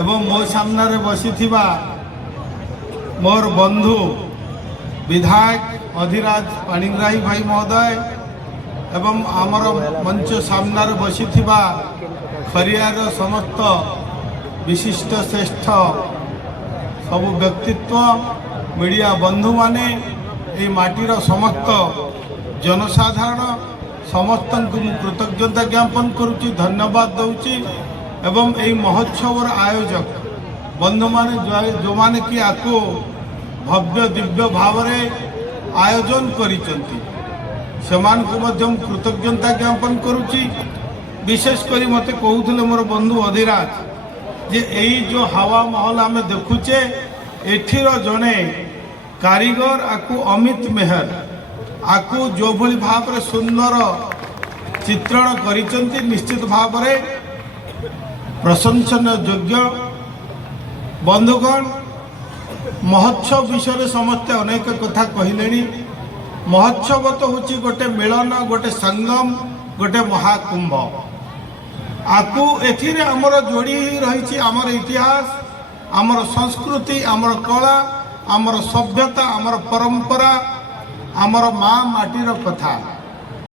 एवं मो सामने बसी मोर बंधु विधायक अधिराज पाणिग्राही भाई महोदय एवं आमर मंच सामने बसी खरियार समस्त विशिष्ट श्रेष्ठ सब व्यक्तित्व मीडिया बंधु माने ये माटीर समस्त जनसाधारण समस्त कृतज्ञता ज्ञापन करुच्ची धन्यवाद दूची एवं यही महोत्सव आयोजक बंधु माने जो माने कि आपको भव्य दिव्य भाव आयोजन करिसंती कृतज्ञता ज्ञापन करुच्ची। विशेषकर मते कहूले मोर बंधु अधिराज जे यही जो हवा महल आम देखुचे एठिर जड़े कारीगर आपको अमित मेहर आपको जो भली भाव रे सुंदर चित्रण करिसंती निश्चित भाव रे प्रशंसन योग्य। बंधुगण महोत्सव विषय समस्ते अनेक कथा कहले। महोत्सव तो हूँ गोटे मिलन गोटे संगम गोटे महाकुंभ आपको एथिरे आमर जोड़ी रही आमर इतिहास आमर संस्कृति आमर कला आमर सभ्यता आमर परंपरा आमर माँ माटीर कथा।